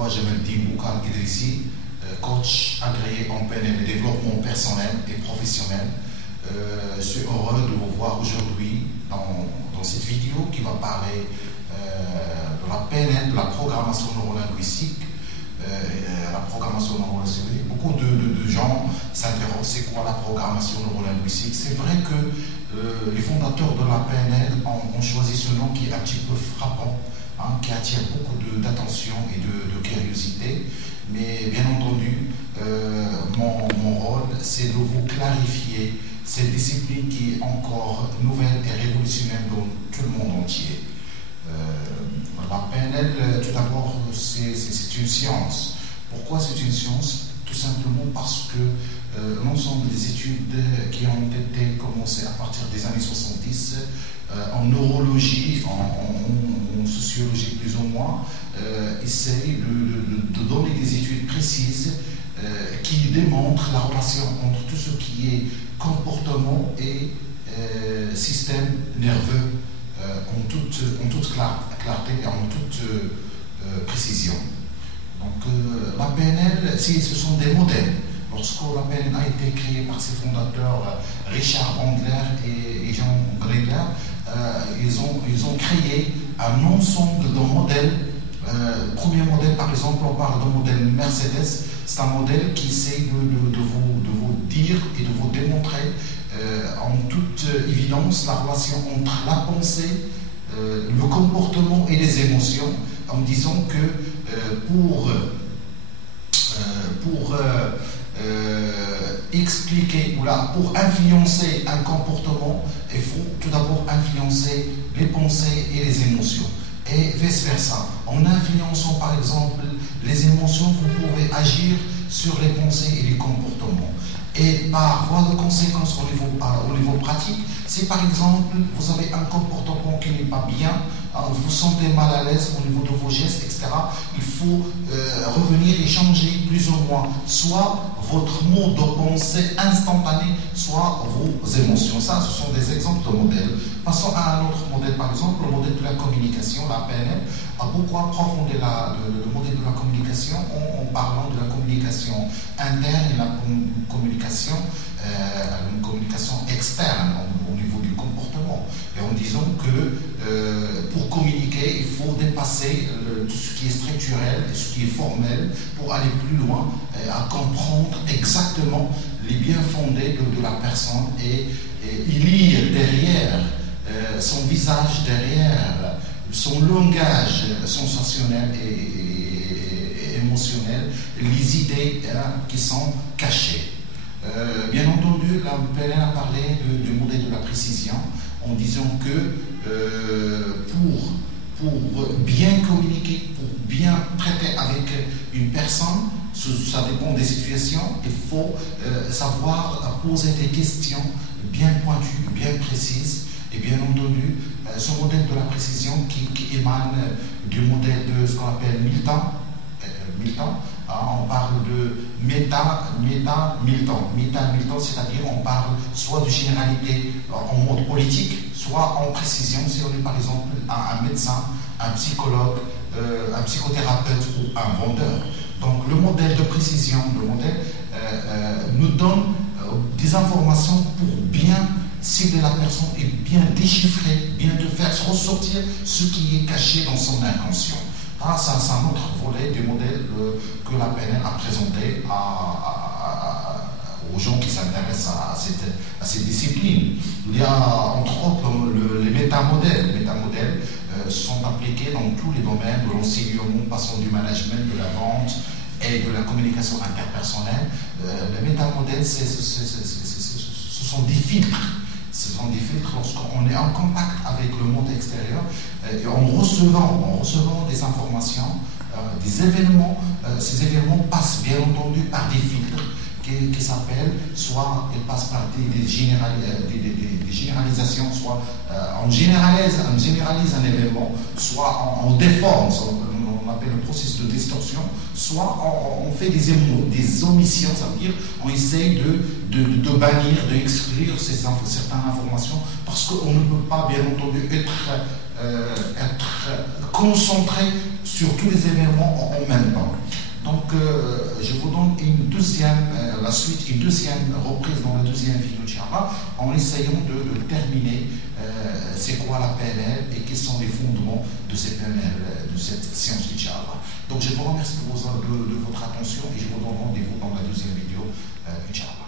fois, je me dis Boukal Idrissi, coach agréé en PNL et développement personnel et professionnel. Je suis heureux de vous voir aujourd'hui dans cette vidéo qui va parler de la PNL, de la programmation neurolinguistique. La programmation neurolinguistique. Beaucoup de gens s'interrogent, c'est quoi la programmation neurolinguistique? C'est vrai que les fondateurs de la PNL ont choisi ce nom qui est un petit peu frappant, qui attire beaucoup d'attention et de curiosité. Mais bien entendu, mon rôle, c'est de vous clarifier cette discipline qui est encore nouvelle et révolutionnaire dans tout le monde entier. La PNL, tout d'abord, c'est une science. Pourquoi c'est une science? Tout simplement parce que l'ensemble des études qui ont été commencées à partir des années 70, en neurologie, en sociologie plus ou moins, essayent de donner des études précises qui démontrent la relation entre tout ce qui est comportement et système nerveux en toute clarté et en toute précision. Donc la PNL, ce sont des modèles. Lorsque la PNL a été créée par ses fondateurs Richard Bandler et Jean Gregler, ils ont créé un ensemble de modèles. Premier modèle, par exemple, on parle d'un modèle Mercedes. C'est un modèle qui essaie de vous dire et de vous démontrer en toute évidence la relation entre la pensée, le comportement et les émotions, en disant que pour expliquer ou là, pour influencer un comportement, il faut tout d'abord influencer les pensées et les émotions. Et vice-versa. En influençant par exemple les émotions, vous pouvez agir sur les pensées et les comportements. Et par voie de conséquence au niveau pratique, si par exemple vous avez un comportement qui n'est pas bien, vous vous sentez mal à l'aise au niveau de vos gestes, etc., il faut revenir et changer plus ou moins soit votre mode de pensée instantané, soit vos émotions. Ça, ce sont des exemples de modèles. Passons à un autre modèle, par exemple, le modèle de la communication. La PNL a beaucoup approfondi le modèle de la communication en parlant de la communication interne et la communication externe au niveau du comportement. Et en disant que pour communiquer, il faut dépasser tout ce qui est structurel et ce qui est formel pour aller plus loin à comprendre exactement les biens fondés de la personne et lire derrière son visage, derrière son langage sensationnel et émotionnel, les idées qui sont cachées. Bien entendu, la PNL a parlé du modèle de la précision en disant que pour bien communiquer, pour bien traiter avec une personne, ça dépend des situations, il faut savoir poser des questions bien pointues, bien précises. Et bien entendu, ce modèle de la précision qui émane du modèle de ce qu'on appelle Milton, on parle de Milton, c'est-à-dire on parle soit de généralité en mode politique, soit en précision, si on est par exemple un médecin, un psychologue, un psychothérapeute ou un vendeur. Donc le modèle de précision, nous donne des informations pour bien cibler la personne et bien déchiffrer, bien de faire ressortir ce qui est caché dans son inconscient. C'est un autre volet du modèle que la PNL a présenté aux gens qui s'intéressent à cette discipline. Il y a entre autres les métamodèles. Les métamodèles sont appliqués dans tous les domaines de l'enseignement, passant du management, de la vente et de la communication interpersonnelle. Les métamodèles, ce sont des filtres. Ce sont des filtres lorsqu'on est en contact avec le monde extérieur et en recevant des informations, des événements. Ces événements passent bien entendu par des filtres qui s'appellent, soit ils passent par des généralisations, soit on généralise un événement, soit on déforme, on appelle le processus de distorsion, soit on fait des omissions, ça veut dire on essaye de bannir, d'exclure certaines informations, parce qu'on ne peut pas bien entendu être être concentré sur tous les événements en même temps. Donc, je vous donne la suite, une deuxième reprise dans la deuxième vidéo, Inch'Allah, en essayant de terminer c'est quoi la PNL et quels sont les fondements de cette PNL, de cette science, Inch'Allah. Donc, je vous remercie de votre attention et je vous donne rendez-vous dans la deuxième vidéo, Inch'Allah.